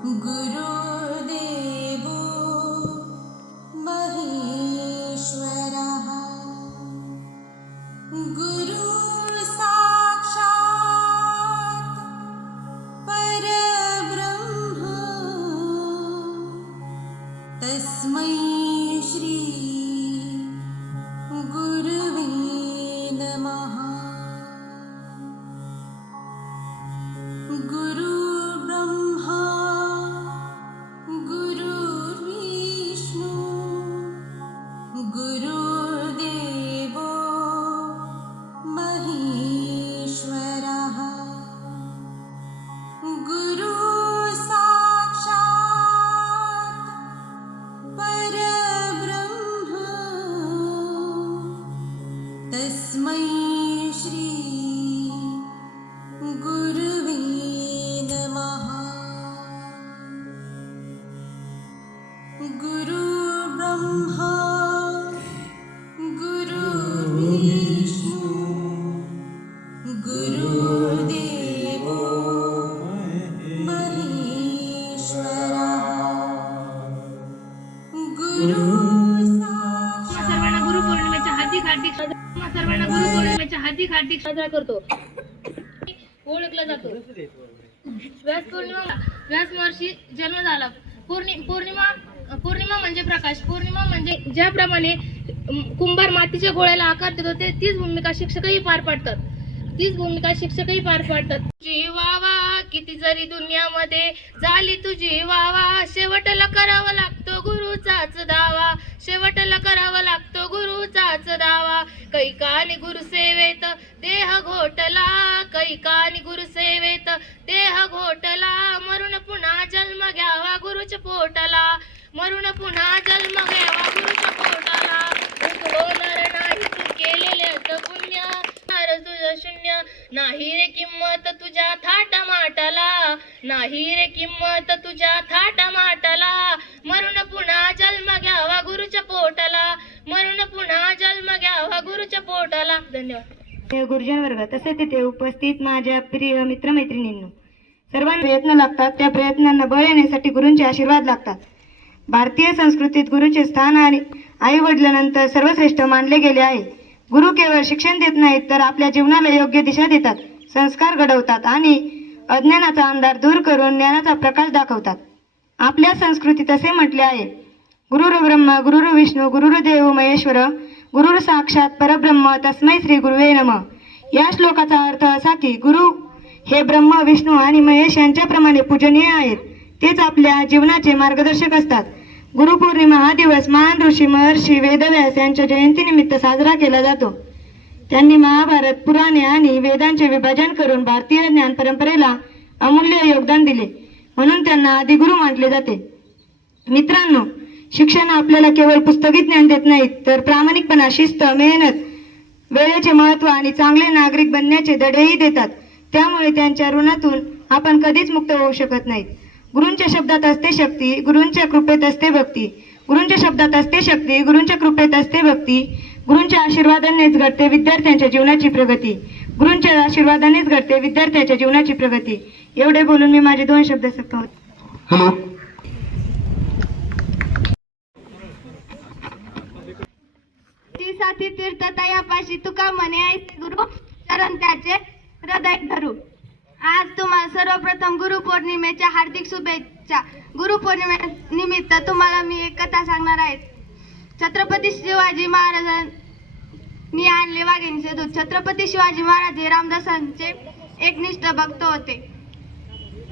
गुरुर्देवो महेश्वरः गुरुः साक्षात् परब्रह्म तस्मै श्री गुरुवे नमः। गुरुर्ब्रह्मा गुरुर्विष्णु गुरुर्देवो महेश्वरः गुरुः साक्षात् परब्रह्म तस्मै श्री गुरुवे नमः। गुरुर्ब्रह्मा गुरुर्विष्णु गुरुर्देवो महेश्वरः सर्वांना गुरुपौर्णिमेच्या हार्दिक साजरा करतो ओळखला जातो। व्यास महर्षी जन्म झाला। पौर्णिमा म्हणजे प्रकाश। पौर्णिमा म्हणजे ज्याप्रमाणे कुंभार मातीच्या गोळ्याला आकार देतो तीच भूमिका शिक्षकही पार पाडतात। तुझी वावा किती जरी दुनियामध्ये झाली तुझी वावा, शेवटला करावा लागतो गुरुचाच दावा। कैकानी गुरुसेवेत देह घोटला, मरून पुन्हा जन्म घ्यावा गुरुच्या पोटाला। होणार नाही तू केलेल्याचं पुण्य, तुझं शून्य नाही रे किंमत तुझ्या थाटामाटाला। मरून पुन्हा जन्म घ्यावा गुरुच्या पोटाला। धन्यवाद। गुरुजन वर्ग तसे तिथे उपस्थित माझ्या प्रिय मित्रमैत्रिणींनो, सर्वांना प्रयत्न लागतात। त्या प्रयत्नांना बळ येण्यासाठी गुरूंचे आशीर्वाद लागतात। भारतीय संस्कृतीत गुरुचे स्थान आणि आई वडिलांनंतर सर्वश्रेष्ठ मानले गेले आहे। गुरु केवळ शिक्षण देत नाहीत, तर आपल्या जीवनाला योग्य दिशा देतात, संस्कार घडवतात आणि अज्ञानाचा अंधार दूर करून ज्ञानाचा प्रकाश दाखवतात। आपल्या संस्कृतीत असे म्हटले आहे, गुरुर्ब्रह्मा गुरुर्विष्णू गुरुर्देवो महेश्वर गुरुर साक्षात परब्रह्म तस्मै श्री गुरुवे नमः। या श्लोकाचा अर्थ असा की गुरु हे ब्रह्म विष्णू आणि महेश यांच्याप्रमाणे पूजनीय आहेत। तेच आपल्या जीवनाचे मार्गदर्शक असतात। गुरुपौर्णिमा हा दिवस महान ऋषी महर्षी वेदव्यास यांच्या जयंतीनिमित्त साजरा केला जातो। त्यांनी महाभारत, पुराणे आणि वेदांचे विभाजन करून भारतीय ज्ञान परंपरेला अमूल्य योगदान दिले, म्हणून त्यांना आदिगुरु मानले जाते। मित्रांनो, शिक्षण आपल्याला केवळ पुस्तकी ज्ञान देत नाहीत, तर प्रामाणिकपणा, शिस्त, मेहनत, वेळेचे महत्त्व आणि चांगले नागरिक बनण्याचे धडेही देतात। त्यामुळे त्यांच्या ऋणातून आपण कधीच मुक्त होऊ शकत नाहीत। गुरूंच्या शब्दात असते शक्ती, गुरूंच्या कृपेत असते भक्ती। गुरूंच्या आशीर्वादानेच घडते विद्यार्थ्यांच्या जीवनाची प्रगती। एवढे बोलून मी माझे 2 शब्द संपवतो। हॅलो, साथी तीर्थ तयापाशी तुका म्हणे ऐसे गुरु चरण त्याचे हृदय धरू। आज तुम्हाला सर्वप्रथम गुरुपौर्णिमेच्या हार्दिक शुभेच्छा। गुरुपौर्णिमेनिमित्त तुम्हाला मी एक कथा सांगणार आहे। छत्रपती शिवाजी महाराजांनी आणले वाघिणीचे दूध। छत्रपती शिवाजी महाराज हे रामदासांचे एकनिष्ठ भक्त होते।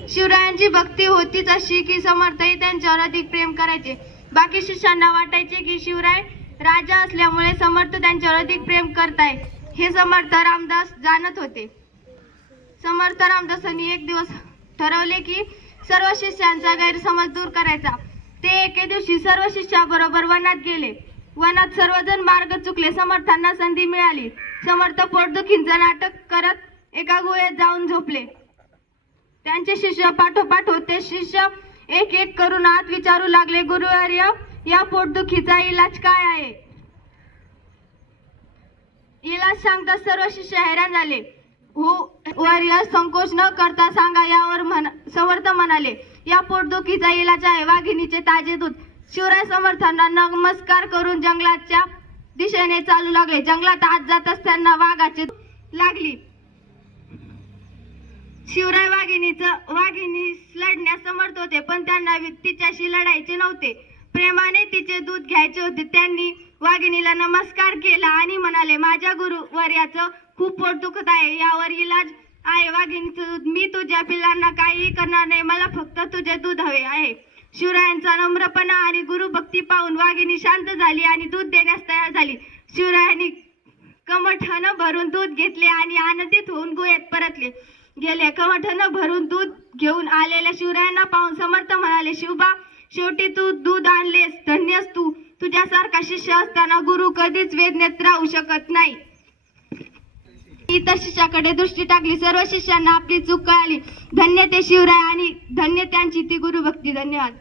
शिवरायांची भक्ती होतीच अशी की समर्थही त्यांच्यावर अधिक प्रेम करायचे। बाकी शिष्यांना वाटायचे की शिवराय राजा असल्यामुळे समर्थ त्यांच्यावर अधिक प्रेम करताय, हे समर्थ रामदास जाणत होते। समर्थ रामदासांनी एक दिवस ठरवले की सर्व शिष्यांचा गैरसमज दूर करायचा। ते एके दिवशी सर्व शिष्याबरोबर वनात गेले। वनात सर्वजण मार्ग चुकले। समर्थांना संधी मिळाली। समर्थ पोटदुखींचं नाटक करत एका गुहेत जाऊन झोपले। त्यांचे शिष्य पाठोपाठ होते। शिष्य एक एक करून आत विचारू लागले, गुरुवर्य, या पोटदुखीचा इलाज काय आहे? इलाज सांगता सर्व शिष्य हैराण झाले। हो वर्य, संकोच न करता सांगा। यावर समर्थ म्हणाले, या पोटदुखीचा इलाज आहे वाघिणीचे ताजे दूध. शिवराय समर्थांना नमस्कार करून जंगलाच्या दिशेने चालू लागले. जंगलात आत जात असताना वाघाची लागली. शिवराय वाघिणीस लढण्यास समर्थ होते, पण त्यांना तिच्याशी लढायचे नव्हते. प्रेमाने तिचे दूध घ्यायचे होते. त्यांनी वाघिणीला नमस्कार केला आणि म्हणाले, माझ्या गुरुवर्याचं खूप पोट दुखत आहे, यावर इलाज आहे वाघिणीचं दूध. मी तुझ्या पिल्लांना काहीही करणार नाही, मला फक्त तुझे दूध हवे आहे. शिवरायांचा नम्रपणा आणि गुरुभक्ती पाहून वाघिणी शांत झाली आणि दूध देण्यास तयार झाली. शिवरायांनी कमठण भरून दूध घेतले आणि आनंदित होऊन गुहेत परतले गेले. कमठण भरून दूध घेऊन आलेल्या शिवरायांना पाहून समर्थ म्हणाले, शिवबा, शेवटी तू दूध आणलेस, धन्यस तू. तुझ्यासारखा शिष्य असताना गुरु कधीच वेदनेत राहू शकत नाही. इतर शिष्याकडे दृष्टी टाकली. सर्व शिष्यांना आपली चूक कळाली. धन्य ते शिवराय आणि धन्य त्यांची ती गुरुभक्ती. धन्यवाद.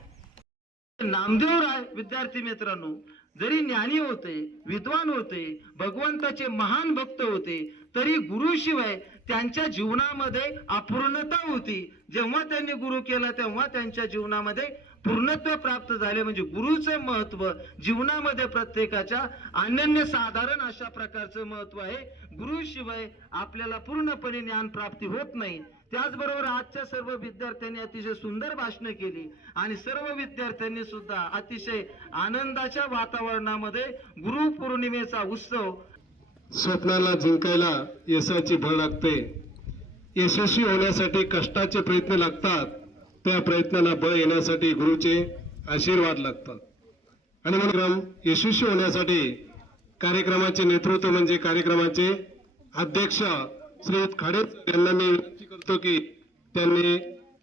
नामदेवराय विद्यार्थी मित्रांनो, जरी ज्ञानी होते, विद्वान होते, भगवंताचे महान भक्त होते, तरी गुरुशिवाय त्यांच्या जीवनामध्ये अपूर्णता होती. जेव्हा त्यांनी गुरु केला तेव्हा त्यांच्या जीवनामध्ये पूर्णत्व प्राप्त झाले. म्हणजे गुरुचं महत्व जीवनामध्ये प्रत्येकाच्या अनन्य साधारण अशा प्रकारचं महत्व आहे. गुरुशिवाय आपल्याला पूर्णपणे ज्ञान प्राप्ती होत नाही. त्याचबरोबर आजच्या सर्व विद्यार्थ्यांनी अतिशय सुंदर भाषणे केली आणि सर्व विद्यार्थ्यांनी सुद्धा अतिशय आनंदाच्या वातावरणामध्ये गुरुपौर्णिमेचा उत्सव. स्वप्नाला जिंकायला यशाची भर लागते. यशस्वी होण्यासाठी कष्टाचे प्रयत्न लागतात. त्या प्रयत्नाला बळ येण्यासाठी गुरुचे आशीर्वाद लागतात. आणि म्हणून यशस्वी होण्यासाठी कार्यक्रमाचे नेतृत्व म्हणजे कार्यक्रमाचे अध्यक्ष श्रीयुत खाडे यांना मी विनंती करतो की त्यांनी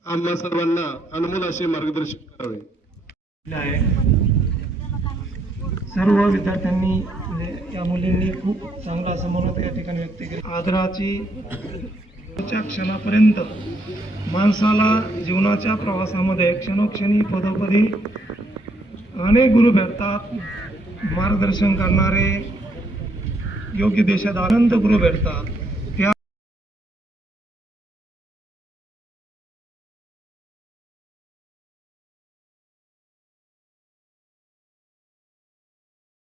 आम्हा सर्वांना अनमोल असे मार्गदर्शन करावे. सर्व विद्यार्थ्यांनी या मुलींनी खूप चांगला असं मनोगत या ठिकाणी व्यक्त केले. आदराची क्षणापर्यंत माणसाला जीवनाच्या प्रवासामध्ये क्षणोक्षणी पदोपदी अनेक गुरु भेटतात. मार्गदर्शन करणारे योग्य दिशेत अनंत गुरु भेटतात.